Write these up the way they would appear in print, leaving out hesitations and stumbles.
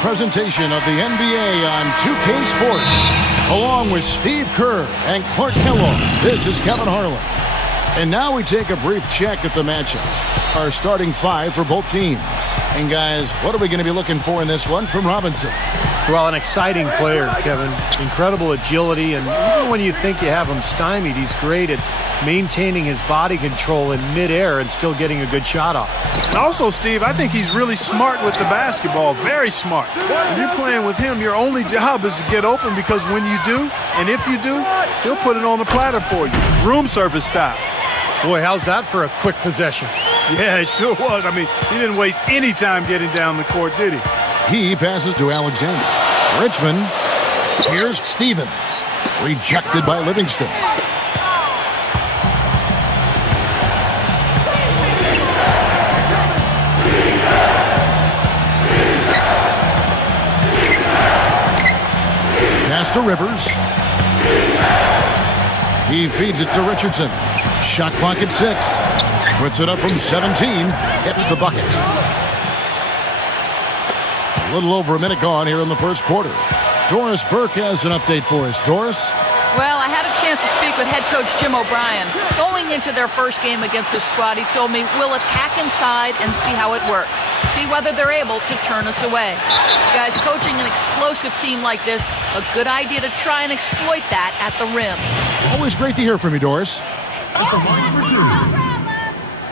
Presentation of the NBA on 2K Sports, along with Steve Kerr and Clark Kellogg. This is Kevin Harlan. And now we take a brief check at the matchups. Our starting five for both teams. And guys, what are we going to be looking for in this one from Robinson? Well, an exciting player, Kevin. Incredible agility, and even when you think you have him stymied, he's great at maintaining his body control in midair and still getting a good shot off. And also, Steve, I think he's really smart with the basketball. Very smart. When you're playing with him, your only job is to get open, because when you do, and if you do, he'll put it on the platter for you. Room service style. Boy, how's that for a quick possession? Yeah, it sure was. I mean, he didn't waste any time getting down the court, did he? He passes to Alexander. Richmond. Here's Stevens. Rejected by Livingston. Pass to Rivers. He feeds it to Richardson. Shot clock at 6. Puts it up from 17. Hits the bucket. A little over a minute gone here in the first quarter. Doris Burke has an update for us. Doris? Well, I had a chance to speak with head coach Jim O'Brien. Going into their first game against this squad, he told me, we'll attack inside and see how it works. See whether they're able to turn us away. Guys, coaching an explosive team like this, a good idea to try and exploit that at the rim. Always great to hear from you, Doris.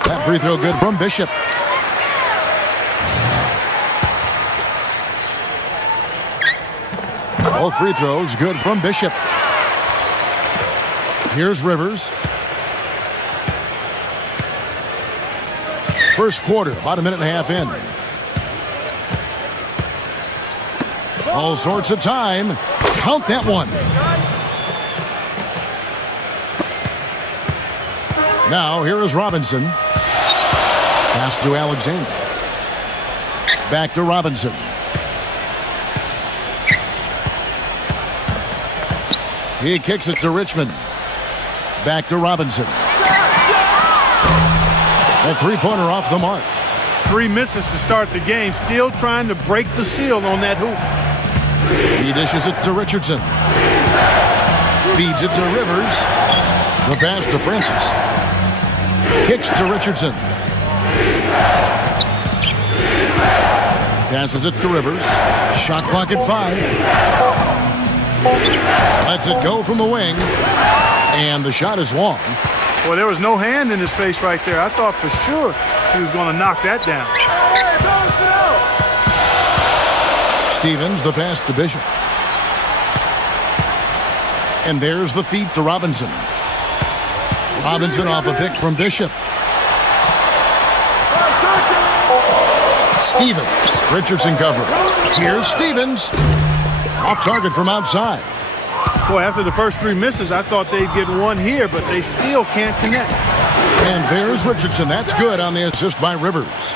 That free throw good from Bishop. All free throws good from Bishop. Here's Rivers. First quarter, about a minute and a half in. All sorts of time. Count that one. Now, here is Robinson. Pass to Alexander. Back to Robinson. He kicks it to Richmond. Back to Robinson. A three-pointer off the mark. 3 misses to start the game. Still trying to break the seal on that hoop. He dishes it to Richardson. Feeds it to Rivers. The pass to Francis. Kicks to Richardson. Passes it to Rivers. Shot clock at 5. Lets it go from the wing. And the shot is long. Well, there was no hand in his face right there. I thought for sure he was going to knock that down. Stevens, the pass to Bishop. And there's the feed to Robinson. Robinson off a pick from Bishop. Stevens. Richardson cover. Here's Stevens. Off target from outside. Boy, after the first 3 misses, I thought they'd get one here, but they still can't connect. And there's Richardson. That's good on the assist by Rivers.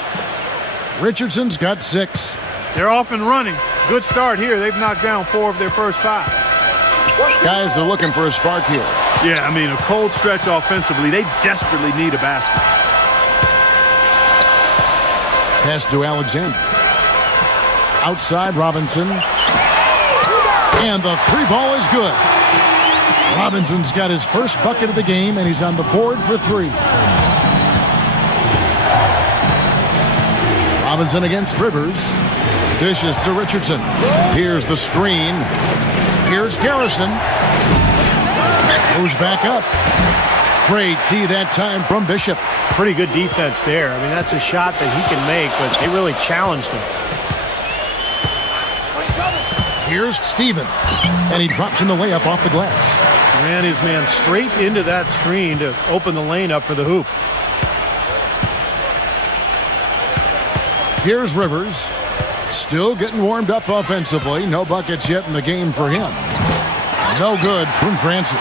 Richardson's got 6. They're off and running. Good start here. They've knocked down 4 of their first 5. Guys are looking for a spark here. Yeah, I mean, a cold stretch offensively. They desperately need a basket. Pass to Alexander. Outside Robinson. And the 3-ball is good. Robinson's got his first bucket of the game, and he's on the board for 3. Robinson against Rivers. Dishes to Richardson. Here's the screen. Here's Garrison. Goes back up. Great tee that time from Bishop. Pretty good defense there. I mean, that's a shot that he can make, but they really challenged him. Here's Stevens, and he drops in the layup off the glass. Ran his man straight into that screen to open the lane up for the hoop. Here's Rivers, still getting warmed up offensively. No buckets yet in the game for him. No good from Francis.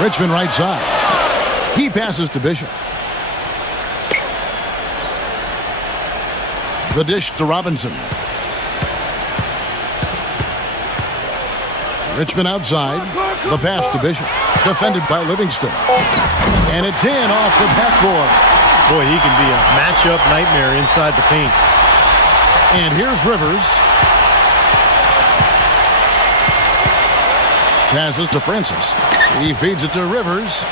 Richmond right side. He passes to Bishop. The dish to Robinson. Richmond outside. The pass to Bishop. Defended by Livingston. And it's in off the backboard. Boy, he can be a matchup nightmare inside the paint. And here's Rivers. Passes to Francis. He feeds it to Rivers.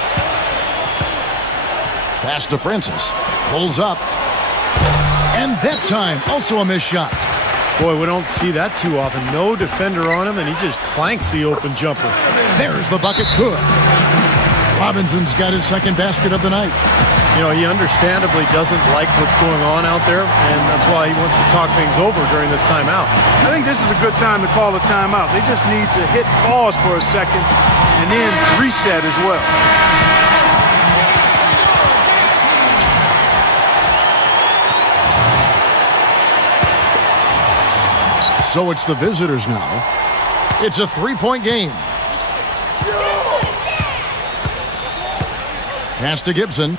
Pass to Francis. Pulls up. And that time, also a missed shot. Boy, we don't see that too often. No defender on him, and he just clanks the open jumper. There's the bucket. Good. Robinson's got his second basket of the night. You know, he understandably doesn't like what's going on out there, and that's why he wants to talk things over during this timeout. I think this is a good time to call a timeout. They just need to hit pause for a second and then reset as well. So it's the visitors now. It's a three-point game. Pass to Gibson.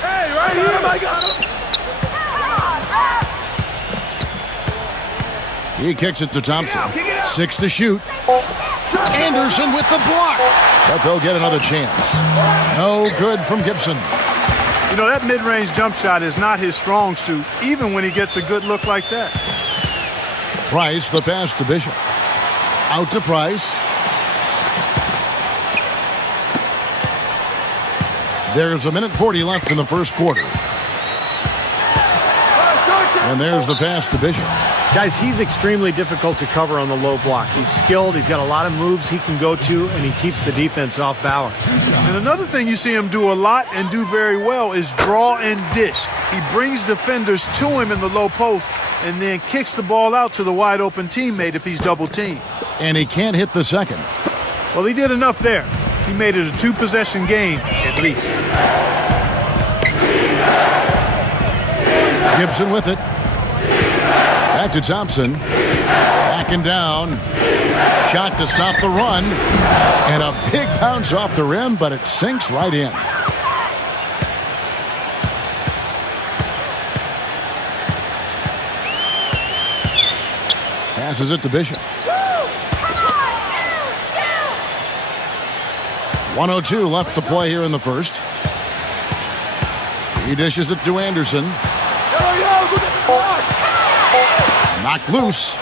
Hey, right here, I got him. He kicks it to Thompson. 6 to shoot. Anderson with the block. But they'll get another chance. No good from Gibson. You know, that mid-range jump shot is not his strong suit, even when he gets a good look like that. Price, the pass to Bishop. Out to Price. There's 1:40 left in the first quarter. And there's the pass to Bishop. Guys, he's extremely difficult to cover on the low block. He's skilled. He's got a lot of moves he can go to, and he keeps the defense off balance. And another thing you see him do a lot and do very well is draw and dish. He brings defenders to him in the low post and then kicks the ball out to the wide open teammate if he's double teamed. And he can't hit the second. Well, he did enough there. He made it a two-possession game at least. Gibson with it. Back to Thompson. Backing down. Shot to stop the run. And a big bounce off the rim, but it sinks right in. Passes it to Bishop. 1:02 left to play here in the first. He dishes it to Anderson. Knocked loose.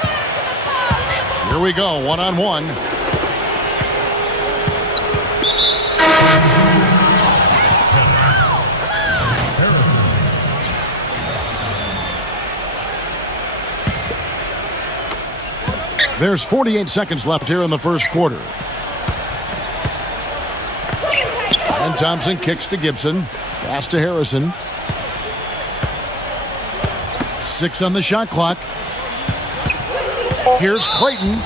Here we go, one-on-one. There's 48 seconds left here in the first quarter. And Thompson kicks to Gibson. Pass to Harrison. 6 on the shot clock. Here's Clayton.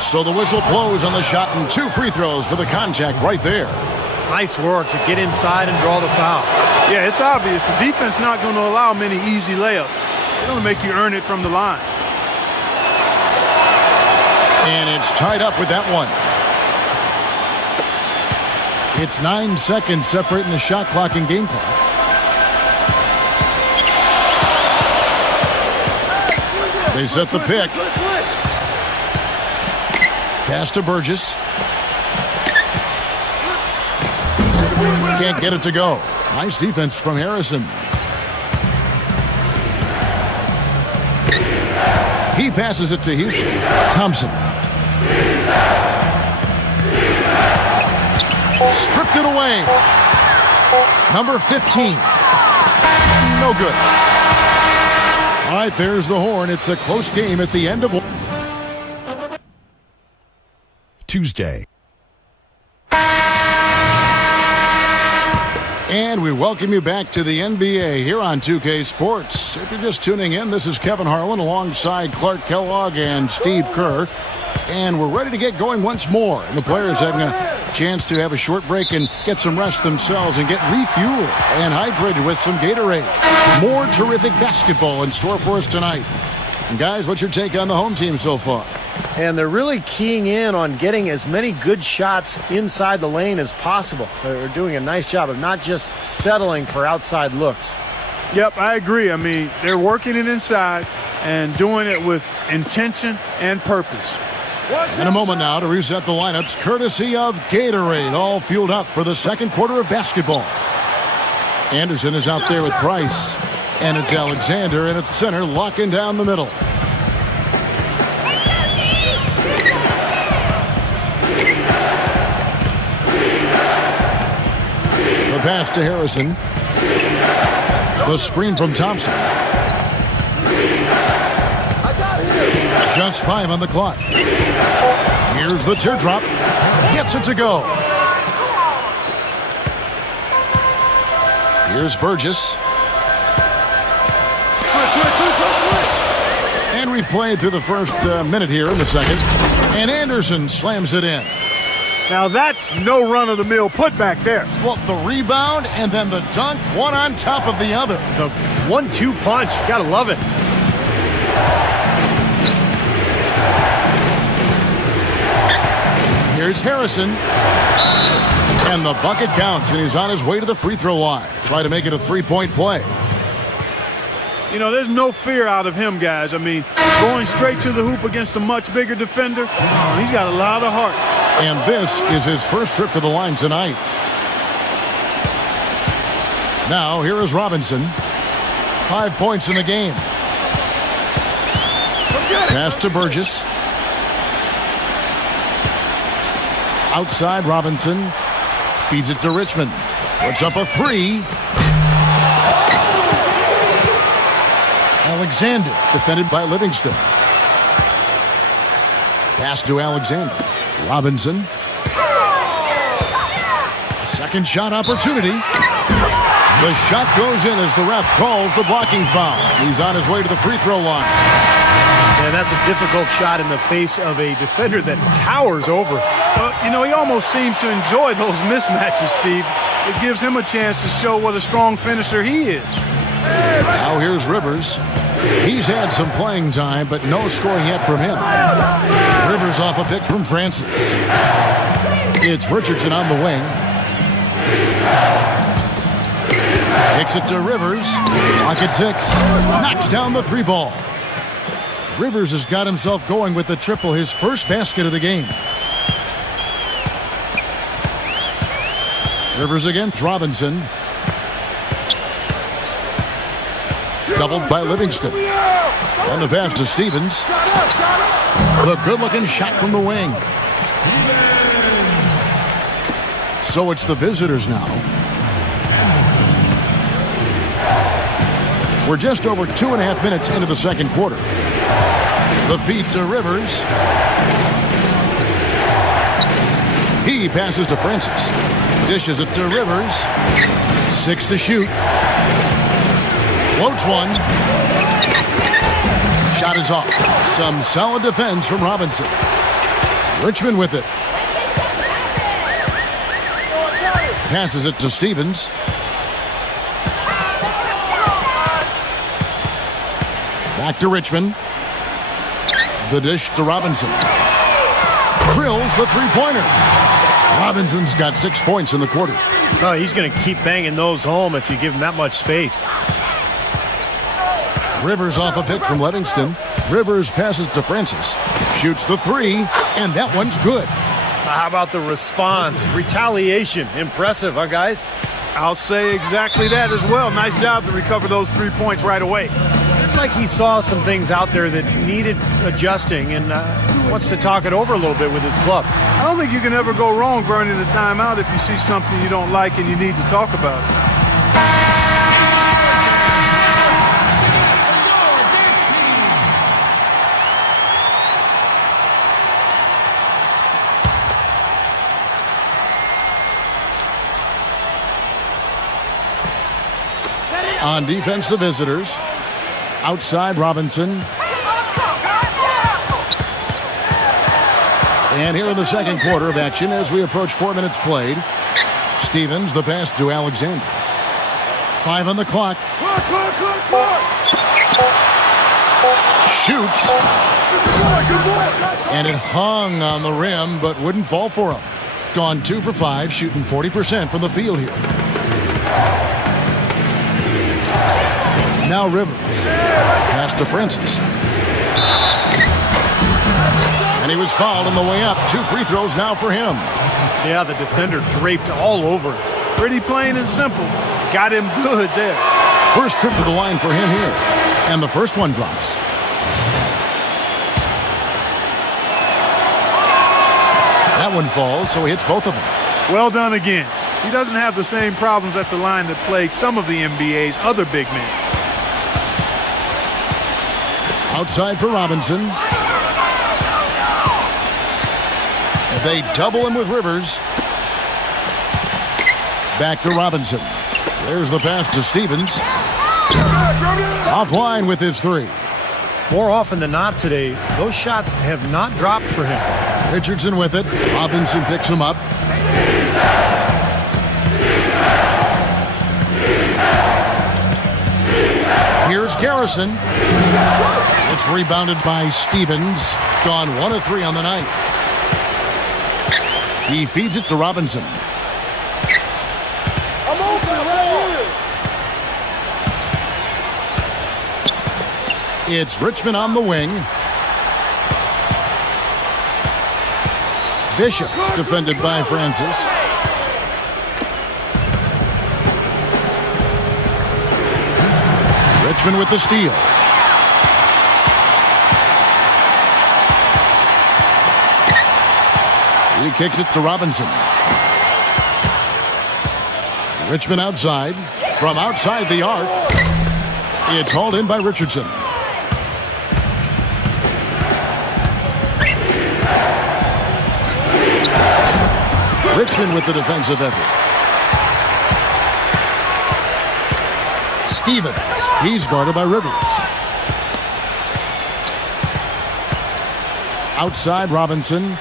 So the whistle blows on the shot and 2 free throws for the contact right there. Nice work to get inside and draw the foul. Yeah, it's obvious. The defense not going to allow many easy layups. They're going to make you earn it from the line. And it's tied up with that one. It's 9 seconds separating the shot clock and game clock. They set the pick. Pass to Burgess. Can't get it to go. Nice defense from Harrison. He passes it to Houston. Thompson. Stripped it away. Number 15. No good. All right, there's the horn. It's a close game at the end of Tuesday. And we welcome you back to the NBA here on 2K Sports. If you're just tuning in, this is Kevin Harlan alongside Clark Kellogg and Steve Kerr. And we're ready to get going once more. And the players having a chance to have a short break and get some rest themselves and get refueled and hydrated with some Gatorade. More terrific basketball in store for us tonight. And guys, what's your take on the home team so far? And they're really keying in on getting as many good shots inside the lane as possible. They're doing a nice job of not just settling for outside looks. Yep, I agree. I mean, they're working it inside and doing it with intention and purpose. In a moment now to reset the lineups, courtesy of Gatorade, all fueled up for the second quarter of basketball. Anderson is out there with Price, and it's Alexander in at center, locking down the middle. The pass to Harrison. The screen from Thompson. Just 5 on the clock. Here's the teardrop. Gets it to go. Here's Burgess. And replayed through the first minute here in the second. And Anderson slams it in. Now that's no run-of-the-mill putback there. Well, the rebound and then the dunk, one on top of the other. The 1-2 punch. Gotta love it. Here's Harrison. And the bucket counts, and he's on his way to the free throw line. Try to make it a three-point play. You know, there's no fear out of him, guys. I mean, going straight to the hoop against a much bigger defender, he's got a lot of heart. And this is his first trip to the line tonight. Now, here is Robinson. 5 points in the game. Pass to Burgess. Outside, Robinson feeds it to Richmond. Puts up a three. Alexander, defended by Livingston. Pass to Alexander. Robinson. Second shot opportunity. The shot goes in as the ref calls the blocking foul. He's on his way to the free throw line. And that's a difficult shot in the face of a defender that towers over. You know, he almost seems to enjoy those mismatches, Steve. It gives him a chance to show what a strong finisher he is. Now here's Rivers. He's had some playing time, but no scoring yet from him. Rivers off a pick from Francis. It's Richardson on the wing. Kicks it to Rivers. Pocket 6. Knocks down the three ball. Rivers has got himself going with the triple, his first basket of the game. Rivers against Robinson. Doubled by Livingston. And the pass to Stevens. The good-looking shot from the wing. So it's the visitors now. We're just over 2.5 minutes into the second quarter. The feed to Rivers. He passes to Francis. Dishes it to Rivers. 6 to shoot. Floats one. Shot is off. Some solid defense from Robinson. Richmond with it. Passes it to Stevens. Back to Richmond. The dish to Robinson. Drills the three-pointer. Robinson's got 6 points in the quarter. Oh, he's going to keep banging those home if you give him that much space. Rivers off a pick from Livingston. Rivers passes to Francis. Shoots the three, and that one's good. How about the response? Retaliation. Impressive, huh, guys? I'll say exactly that as well. Nice job to recover those 3 points right away. It's like he saw some things out there that needed adjusting and wants to talk it over a little bit with his club. I don't think you can ever go wrong burning a timeout if you see something you don't like and you need to talk about it. On defense, the visitors. Outside, Robinson. And here in the second quarter of action as we approach 4 minutes played. Stevens, the pass to Alexander. 5 on the clock. Shoots. And it hung on the rim, but wouldn't fall for him. Gone 2 for 5, shooting 40% from the field here. Now Rivers. Pass to Francis. And he was fouled on the way up. 2 free throws now for him. Yeah, the defender draped all over him. Pretty plain and simple. Got him good there. First trip to the line for him here. And the first one drops. That one falls, so he hits both of them. Well done again. He doesn't have the same problems at the line that plague some of the NBA's other big men. Outside for Robinson. They double him with Rivers. Back to Robinson. There's the pass to Stevens. Offline with his 3. More often than not today, those shots have not dropped for him. Richardson with it. Robinson picks him up. Here's Garrison. It's rebounded by Stevens. Gone 1 of 3 on the night. He feeds it to Robinson. It's Richmond on the wing. Bishop defended by Francis. Richmond with the steal. He kicks it to Robinson. Richmond outside. From outside the arc. It's hauled in by Richardson. Richmond with the defensive effort. Stevens. He's guarded by Rivers. Outside Robinson.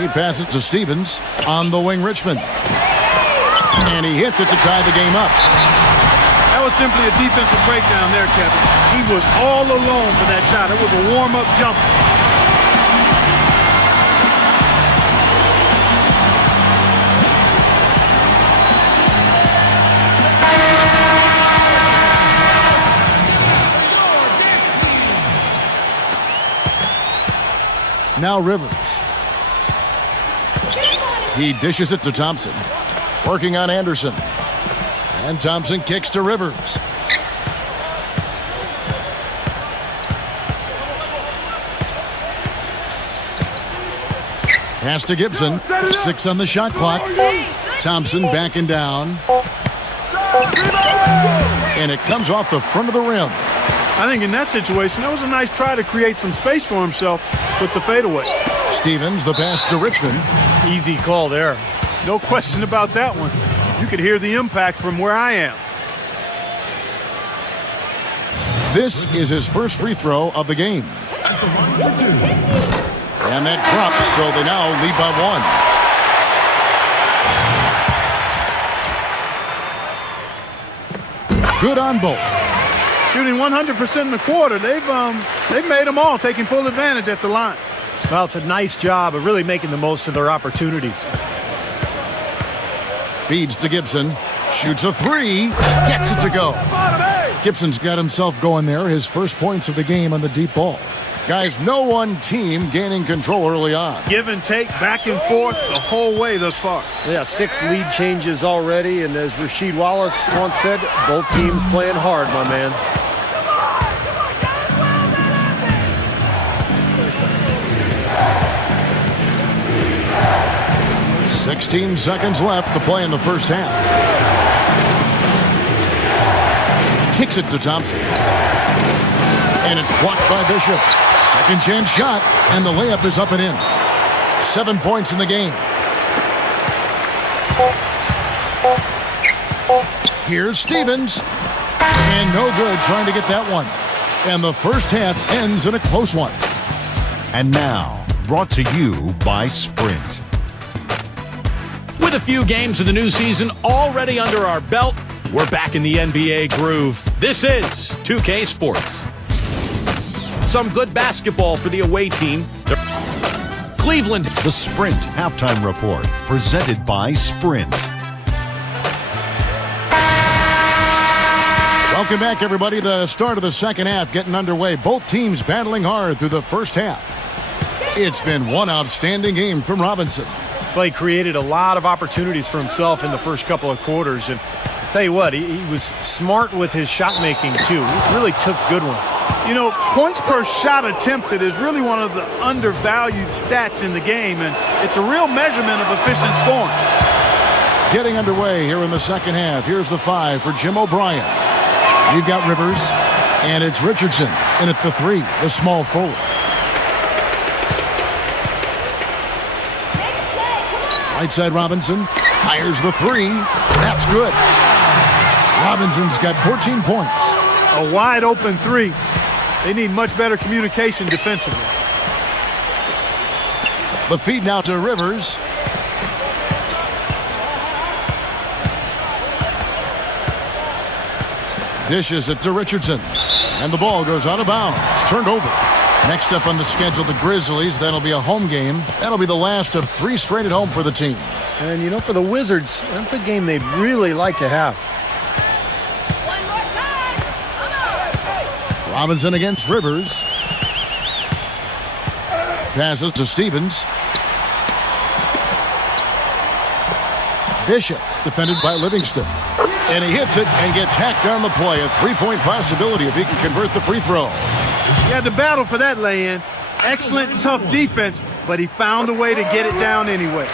He passes to Stevens. On the wing, Richmond. And he hits it to tie the game up. That was simply a defensive breakdown there, Kevin. He was all alone for that shot. It was a warm-up jumper. Now Rivers. He dishes it to Thompson. Working on Anderson. And Thompson kicks to Rivers. Pass to Gibson. 6 on the shot clock. Thompson backing down. And it comes off the front of the rim. I think in that situation, that was a nice try to create some space for himself with the fadeaway. Stevens, the pass to Richmond. Easy call there. No question about that one. You could hear the impact from where I am. This is his first free throw of the game. And that drops, so they now lead by 1. Good on both. Shooting 100% in the quarter. They've made them all, taking full advantage at the line. Well, it's a nice job of really making the most of their opportunities. Feeds to Gibson. Shoots a 3. Gets it to go. Gibson's got himself going there. His first points of the game on the deep ball. Guys, no one team gaining control early on. Give and take, back and forth the whole way thus far. Yeah, 6 lead changes already. And as Rasheed Wallace once said, both teams playing hard, my man. "16 seconds left to play in the first half. Kicks it to Thompson. And it's blocked by Bishop. Second chance shot, and the layup is up and in. 7 points in the game. Here's Stevens. And no good trying to get that one. And the first half ends in a close one. And now, brought to you by Sprint. With a few games of the new season already under our belt, we're back in the NBA groove. This is 2K Sports. Some good basketball for the away team. Cleveland. The Sprint Halftime Report, presented by Sprint. Welcome back, everybody. The start of the second half getting underway. Both teams battling hard through the first half. It's been one outstanding game from Robinson. Well, he created a lot of opportunities for himself in the first couple of quarters. And I'll tell you what, he was smart with his shot making, too. He really took good ones. You know, points per shot attempted is really one of the undervalued stats in the game, and it's a real measurement of efficient scoring. Getting underway here in the second half. Here's the 5 for Jim O'Brien. You've got Rivers, and it's Richardson in at the 3, the small forward. Right side Robinson fires the 3. That's good. Robinson's got 14 points. A wide open 3. They need much better communication defensively. The feed now to Rivers. Dishes it to Richardson. And the ball goes out of bounds. It's turned over. Next up on the schedule, the Grizzlies. That'll be a home game. That'll be the last of 3 straight at home for the team. And, you know, for the Wizards, that's a game they'd really like to have. Robinson against Rivers. Passes to Stevens. Bishop defended by Livingston. And he hits it and gets hacked on the play. A 3-point possibility if he can convert the free throw. He had to battle for that lay-in. Excellent, tough defense, but he found a way to get it down anyway.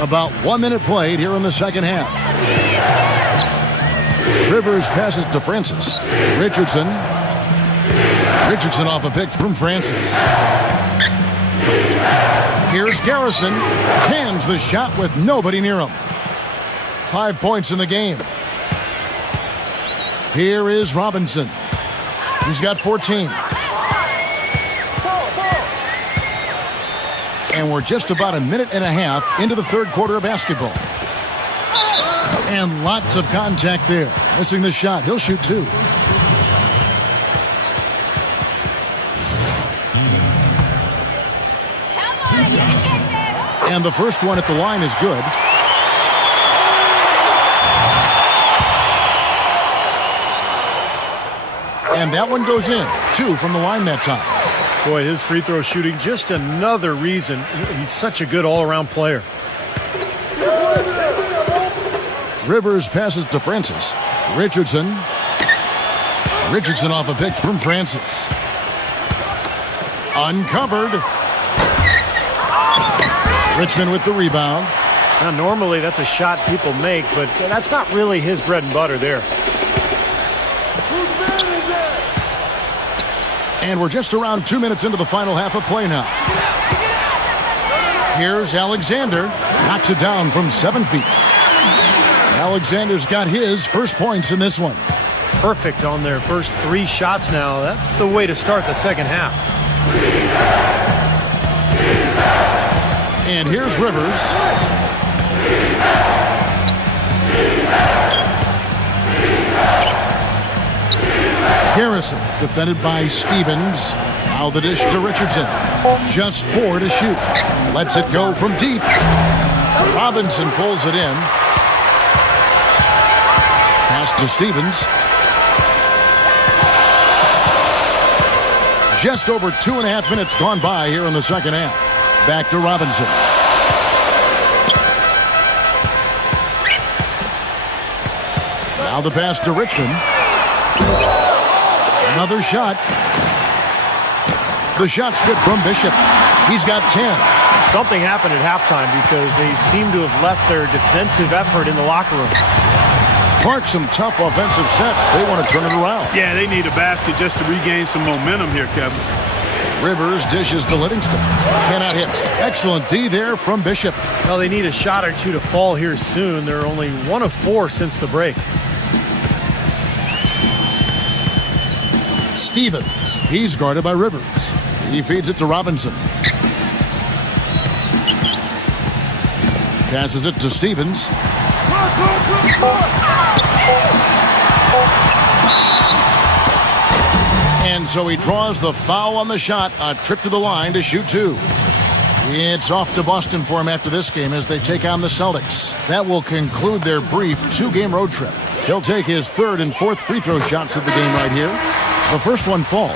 About 1 minute played here in the second half. Rivers passes to Francis. Richardson. Richardson off a pick from Francis. Here's Garrison. Cans the shot with nobody near him. 5 points in the game. Here is Robinson. He's got 14. And we're just about a minute and a half into the third quarter of basketball. And lots of contact there. Missing the shot. He'll shoot 2. And the first one at the line is good. And that one goes in. 2 from the line that time. Boy, his free throw shooting, just another reason he's such a good all-around player. Rivers passes to Francis. Richardson. Richardson off a pick from Francis. Uncovered. Richmond with the rebound. Now, normally that's a shot people make, but that's not really his bread and butter there. And we're just around 2 minutes into the final half of play now. Here's Alexander. Knocks it down from 7 feet. Alexander's got his first points in this one. Perfect on their first 3 shots now. That's the way to start the second half. And here's Rivers. Garrison defended by Stevens. Now the dish to Richardson. Just 4 to shoot. Lets it go from deep. Robinson pulls it in. Pass to Stevens. Just over 2.5 minutes gone by here in the second half. Back to Robinson. Now the pass to Richmond. Another shot. The shot's good from Bishop. He's got 10. Something happened at halftime because they seem to have left their defensive effort in the locker room. Clark, some tough offensive sets. They want to turn it around. Yeah, they need a basket just to regain some momentum here, Kevin. Rivers dishes to Livingston. Cannot hit. Excellent D there from Bishop. Well, they need a shot or 2 to fall here soon. They're only 1 of 4 since the break. Stevens. He's guarded by Rivers. He feeds it to Robinson. Passes it to Stevens. And so he draws the foul on the shot. A trip to the line to shoot 2. It's off to Boston for him after this game as they take on the Celtics. That will conclude their brief 2-game road trip. He'll take his 3rd and 4th free throw shots of the game right here. The first one falls.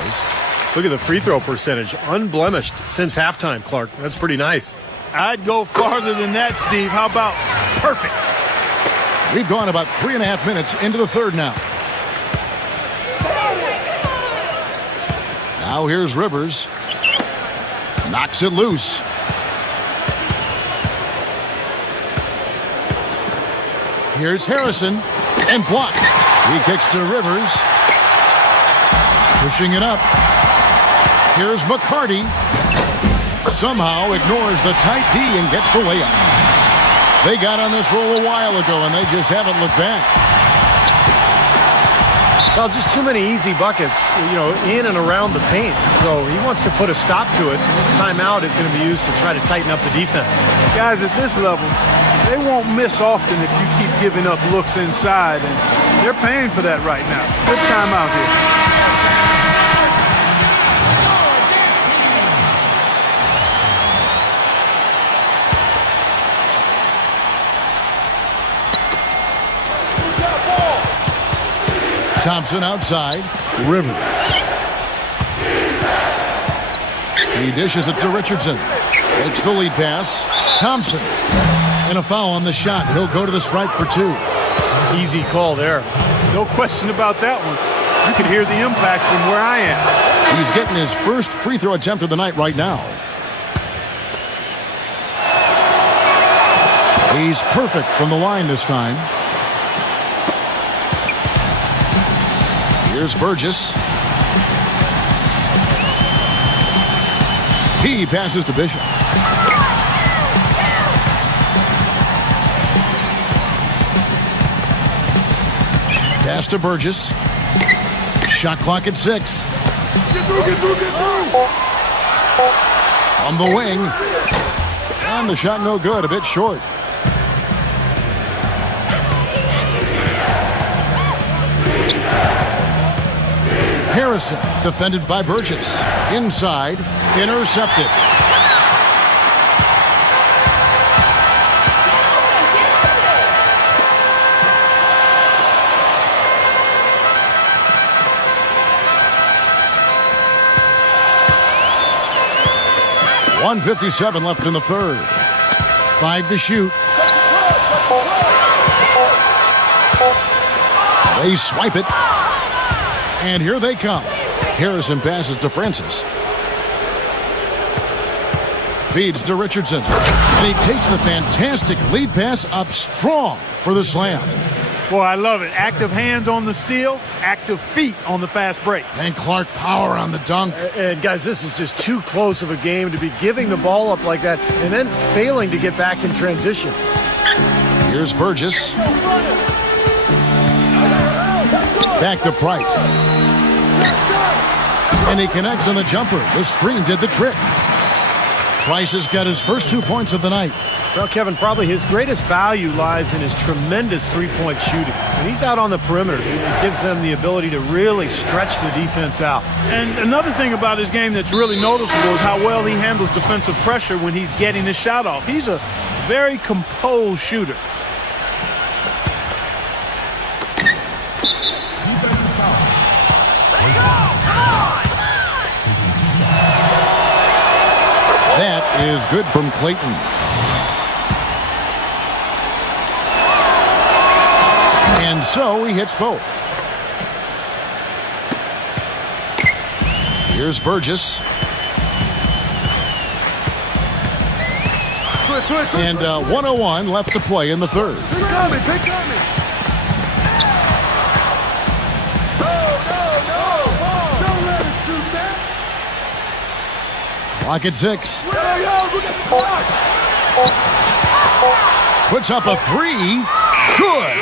Look at the free throw percentage. Unblemished since halftime, Clark. That's pretty nice. I'd go farther than that, Steve. How about perfect? We've gone about 3.5 minutes into the third now. Now here's Rivers. Knocks it loose. Here's Harrison. And blocked. He kicks to Rivers. Pushing it up. Here's McCarty. Somehow ignores the tight D and gets the layup. They got on this roll a while ago, and they just haven't looked back. Well, just too many easy buckets, in and around the paint. So he wants to put a stop to it. This timeout is going to be used to try to tighten up the defense. Guys at this level, they won't miss often if you keep giving up looks inside, and they're paying for that right now. Good timeout here. Thompson outside. Rivers. He dishes it to Richardson. Takes the lead pass. Thompson. And a foul on the shot. He'll go to the stripe for 2. Easy call there. No question about that one. You can hear the impact from where I am. He's getting his first free throw attempt of the night right now. He's perfect from the line this time. Here's Burgess. He passes to Bishop. Pass to Burgess. Shot clock at 6. On the wing. And the shot no good, a bit short. Harrison, defended by Burgess. Inside, intercepted. .157 left in the third. 5 to shoot. They swipe it. And here they come. Harrison passes to Francis. Feeds to Richardson. And he takes the fantastic lead pass up strong for the slam. Boy, I love it. Active hands on the steal, active feet on the fast break. And Clark power on the dunk. And guys, this is just too close of a game to be giving the ball up like that and then failing to get back in transition. Here's Burgess. Back to Price. And he connects on the jumper. The screen did the trick. Price has got his first 2 points of the night. Well, Kevin, probably his greatest value lies in his tremendous three-point shooting. When he's out on the perimeter, it gives them the ability to really stretch the defense out. And another thing about his game that's really noticeable is how well he handles defensive pressure when he's getting his shot off. He's a very composed shooter. That is good from Clayton. And so he hits both. Here's Burgess. And 1:01 left to play in the third. Clock at 6. Puts up a 3. Good.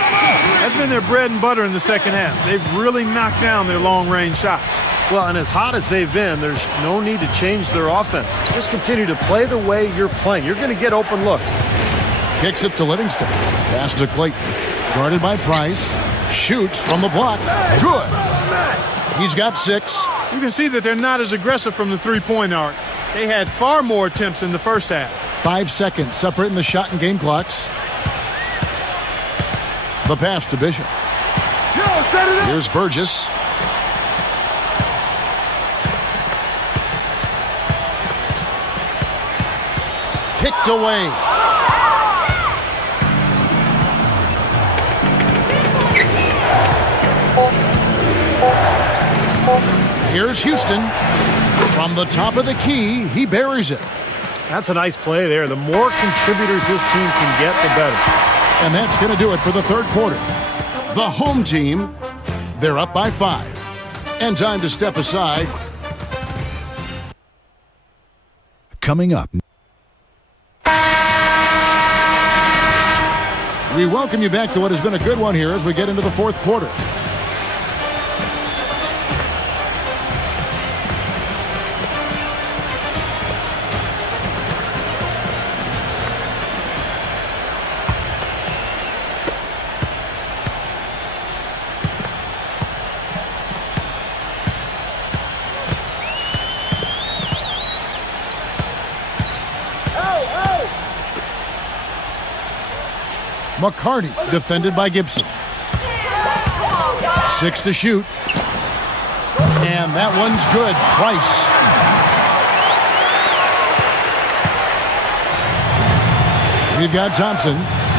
That's been their bread and butter in the second half. They've really knocked down their long-range shots. Well, and as hot as they've been, there's no need to change their offense. Just continue to play the way you're playing. You're going to get open looks. Kicks it to Livingston. Pass to Clayton. Guarded by Price. Shoots from the block. Good. He's got 6. You can see that they're not as aggressive from the three-point arc. They had far more attempts in the first half. 5 seconds separating the shot and game clocks. The pass to Bishop. Here's Burgess. picked away. Here's Houston. From the top of the key, he buries it. That's a nice play there. The more contributors this team can get, the better. And that's going to do it for the third quarter. The home team, they're up by 5. And time to step aside. Coming up. We welcome you back to what has been a good one here as we get into the fourth quarter. McCarty defended by Gibson. 6 to shoot. And that one's good. Price. We've got Thompson,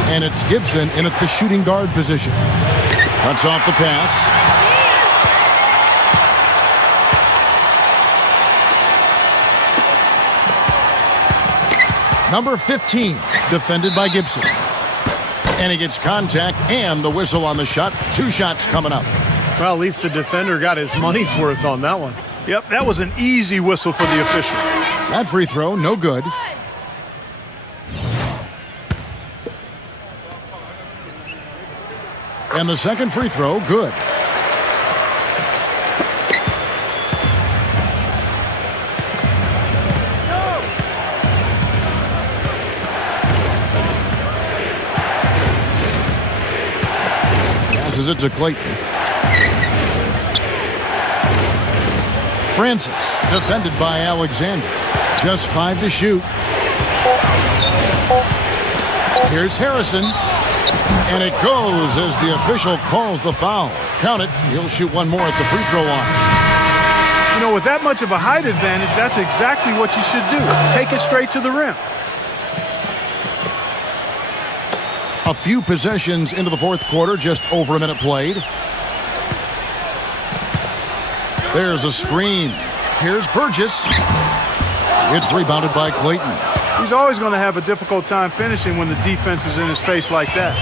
and it's Gibson in at the shooting guard position. Cuts off the pass. Number 15, defended by Gibson. And he gets contact and the whistle on the shot. 2 shots coming up. Well, at least the defender got his money's worth on that one. Yep, that was an easy whistle for the official. That free throw, no good. And the second free throw, good. Passes it to Clayton. Francis, defended by Alexander. Just 5 to shoot. Here's Harrison. And it goes as the official calls the foul. Count it. He'll shoot one more at the free throw line. You know, with that much of a height advantage, that's exactly what you should do. Take it straight to the rim. A few possessions into the fourth quarter, just over a minute played. There's a screen. Here's Burgess. It's rebounded by Clayton. He's always going to have a difficult time finishing when the defense is in his face like that.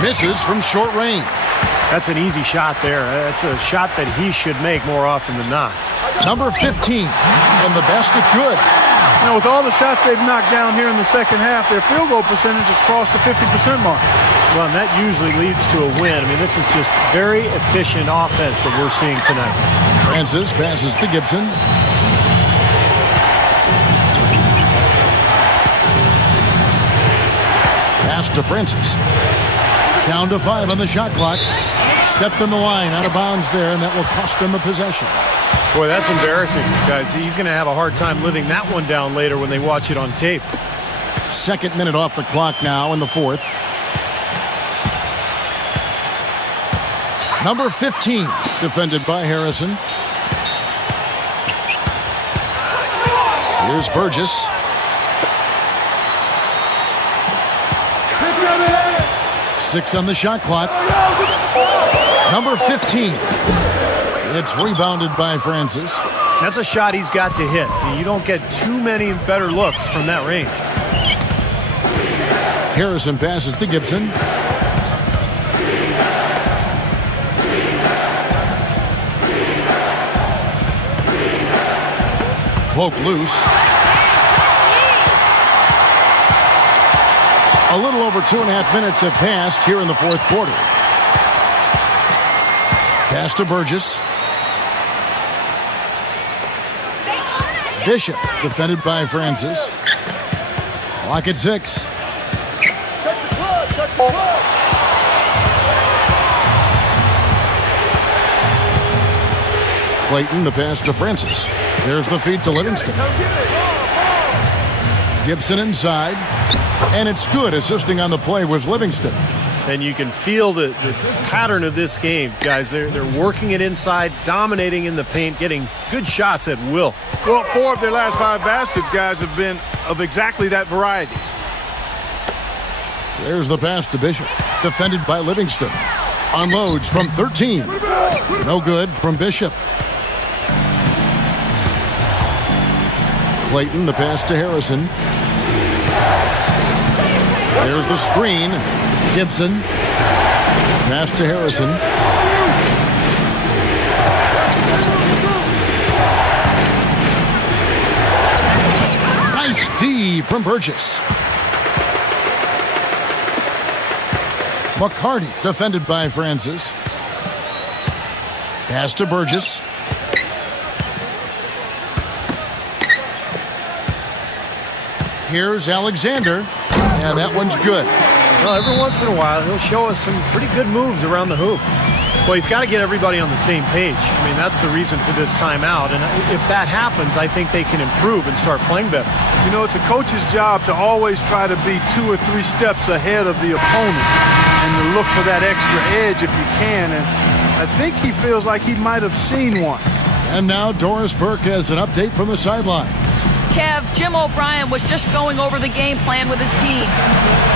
Misses from short range. That's an easy shot there. That's a shot that he should make more often than not. Number 15, and the basket good. Now, with all the shots they've knocked down here in the second half, their field goal percentage has crossed the 50% mark. Well, and that usually leads to a win. I mean, this is just very efficient offense that we're seeing tonight. Francis passes to Gibson. Pass to Francis. Down to 5 on the shot clock. Stepped in the line, out of bounds there, and that will cost them the possession. Boy, that's embarrassing, guys. He's going to have a hard time living that one down later when they watch it on tape. Second minute off the clock now in the fourth. Number 15, defended by Harrison. Here's Burgess. Six on the shot clock. Number 15. It's rebounded by Francis. That's a shot he's got to hit. You don't get too many better looks from that range. Harrison passes to Gibson. Poke loose. A little over 2.5 minutes have passed here in the fourth quarter. Pass to Burgess. Bishop, defended by Francis. Clock at 6. Check the clock. Clayton, the pass to Francis. There's the feed to Livingston. Gibson inside. And it's good. Assisting on the play was Livingston. And you can feel the pattern of this game, guys. They're working it inside, dominating in the paint, getting good shots at will. Well, 4 of their last 5 baskets, guys, have been of exactly that variety. There's the pass to Bishop. Defended by Livingston. Unloads from 13. No good from Bishop. Clayton, the pass to Harrison. There's the screen. Gibson. Pass to Harrison. Nice D from Burgess. McCarty, defended by Francis. Pass to Burgess. Here's Alexander, and that one's good. Well, every once in a while, he'll show us some pretty good moves around the hoop. Well, he's got to get everybody on the same page. I mean, that's the reason for this timeout. And if that happens, I think they can improve and start playing better. You know, it's a coach's job to always try to be 2 or 3 steps ahead of the opponent and to look for that extra edge if you can. And I think he feels like he might have seen one. And now Doris Burke has an update from the sidelines. Kev, Jim O'Brien was just going over the game plan with his team.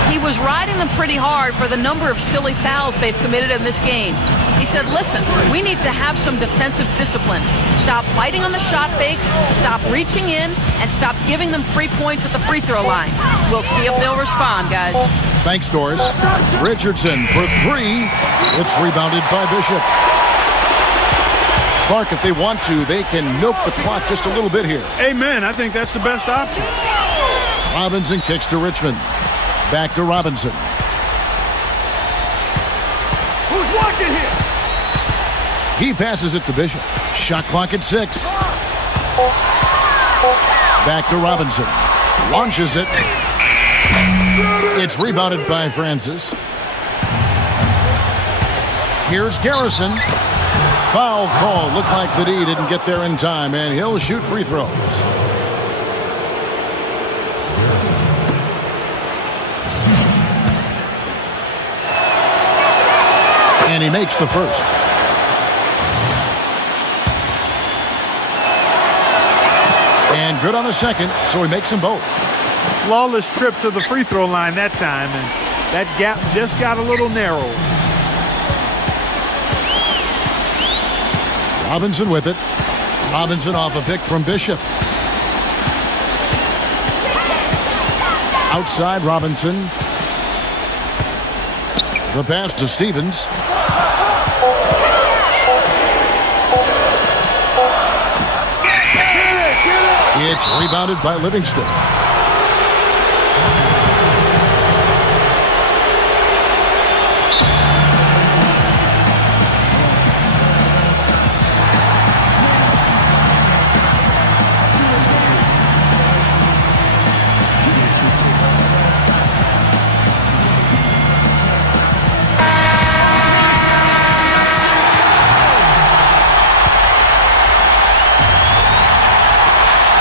He was riding them pretty hard for the number of silly fouls they've committed in this game. He said, listen, we need to have some defensive discipline. Stop fighting on the shot fakes, stop reaching in, and stop giving them free points at the free throw line. We'll see if they'll respond, guys. Thanks, Doris. Richardson for 3. It's rebounded by Bishop. Clark, if they want to, they can milk the clock just a little bit here. Amen. I think that's the best option. Robinson kicks to Richmond. Back to Robinson. Who's watching here? He passes it to Bishop. Shot clock at 6. Back to Robinson. Launches it. It's rebounded by Francis. Here's Garrison. Foul call. Looked like the D didn't get there in time, and he'll shoot free throws. And he makes the first. And good on the second, so he makes them both. Flawless trip to the free throw line that time, and that gap just got a little narrow. Robinson with it. Robinson off a pick from Bishop. Outside Robinson. The pass to Stevens. It's rebounded by Livingston.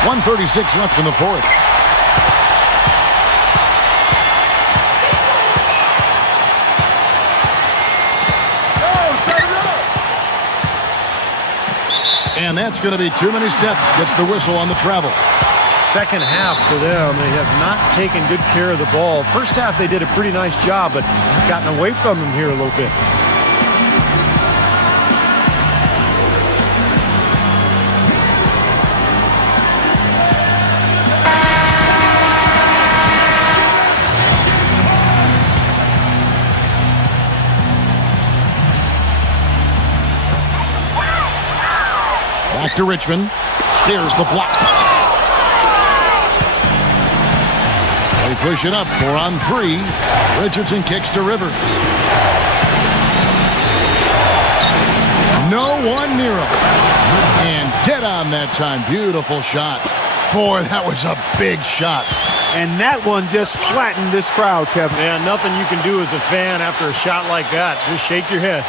.136 left in the fourth. And that's going to be too many steps. Gets the whistle on the travel. Second half for them, they have not taken good care of the ball. First half, they did a pretty nice job, but it's gotten away from them here a little bit. Back to Richmond. There's the block. They push it up. 4 on 3. Richardson kicks to Rivers. No one near him. And dead on that time. Beautiful shot. Boy, that was a big shot. And that one just flattened this crowd, Kevin. Yeah, nothing you can do as a fan after a shot like that. Just shake your head.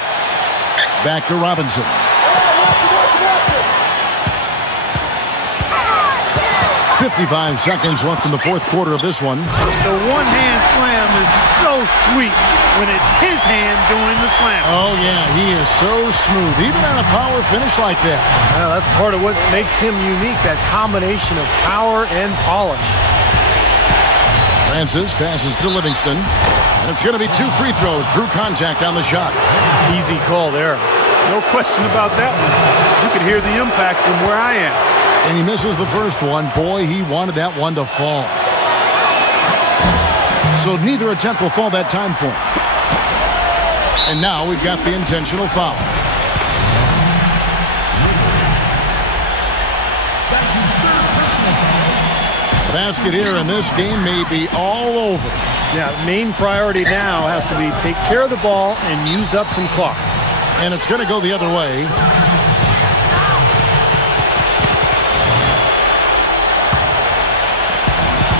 Back to Robinson. 55 seconds left in the fourth quarter of this one. The one-hand slam is so sweet when it's his hand doing the slam. Oh, yeah, he is so smooth, even on a power finish like that. Well, that's part of what makes him unique, that combination of power and polish. Francis passes to Livingston, and it's going to be 2 free throws. Drew contact on the shot. Easy call there. No question about that one. You could hear the impact from where I am. And he misses the first one. Boy, he wanted that one to fall. So neither attempt will fall that time for him. And now we've got the intentional foul. Basket here, and this game may be all over. Yeah, main priority now has to be take care of the ball and use up some clock. And it's going to go the other way.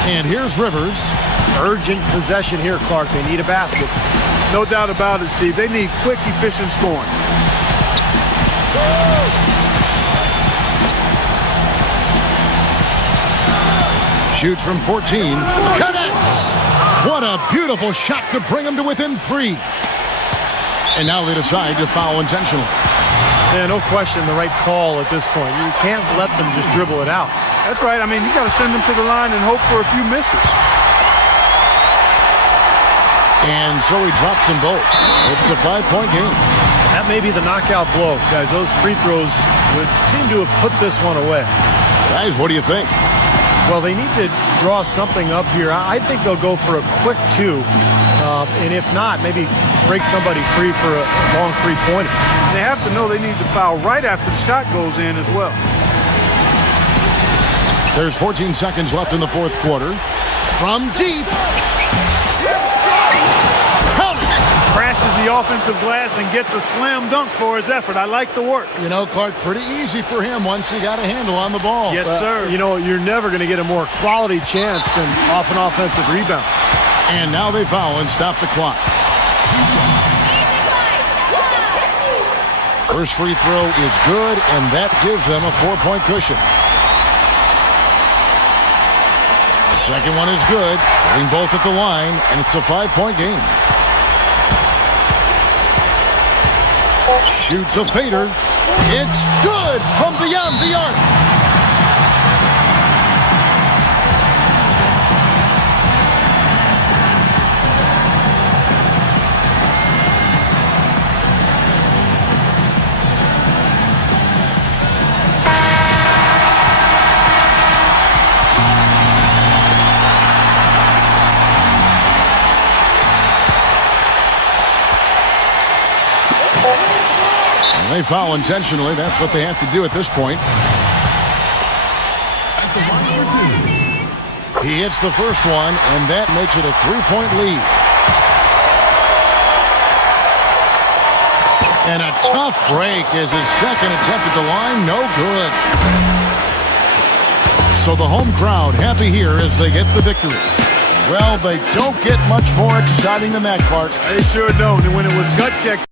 And here's Rivers. Urgent possession here, Clark. They need a basket. No doubt about it, Steve. They need quick, efficient scoring. Shoots from 14. Connects! What a beautiful shot to bring him to within 3. And now they decide to foul intentionally. Yeah, no question the right call at this point. You can't let them just dribble it out. That's right. I mean, you got to send them to the line and hope for a few misses. And so he drops them both. It's a 5-point game. That may be the knockout blow, guys. Those free throws would seem to have put this one away. Guys, what do you think? Well, they need to draw something up here. I think they'll go for a quick 2. And if not, maybe break somebody free for a long three-pointer. They have to know they need to foul right after the shot goes in as well. There's 14 seconds left in the fourth quarter. From deep. Crashes the offensive glass and gets a slam dunk for his effort. I like the work. You know, Clark, pretty easy for him once he got a handle on the ball. Yes, sir. You know, you're never going to get a more quality chance than off an offensive rebound. And now they foul and stop the clock. First free throw is good, and that gives them a 4-point cushion. Second one is good. Getting both at the line, and it's a 5-point game. Shoots a fader. It's good from beyond the arc. They foul intentionally. That's what they have to do at this point. He hits the first one, and that makes it a 3-point lead. And a tough break is his second attempt at the line. No good. So the home crowd happy here as they get the victory. Well, they don't get much more exciting than that, Clark. They sure don't. And when it was gut check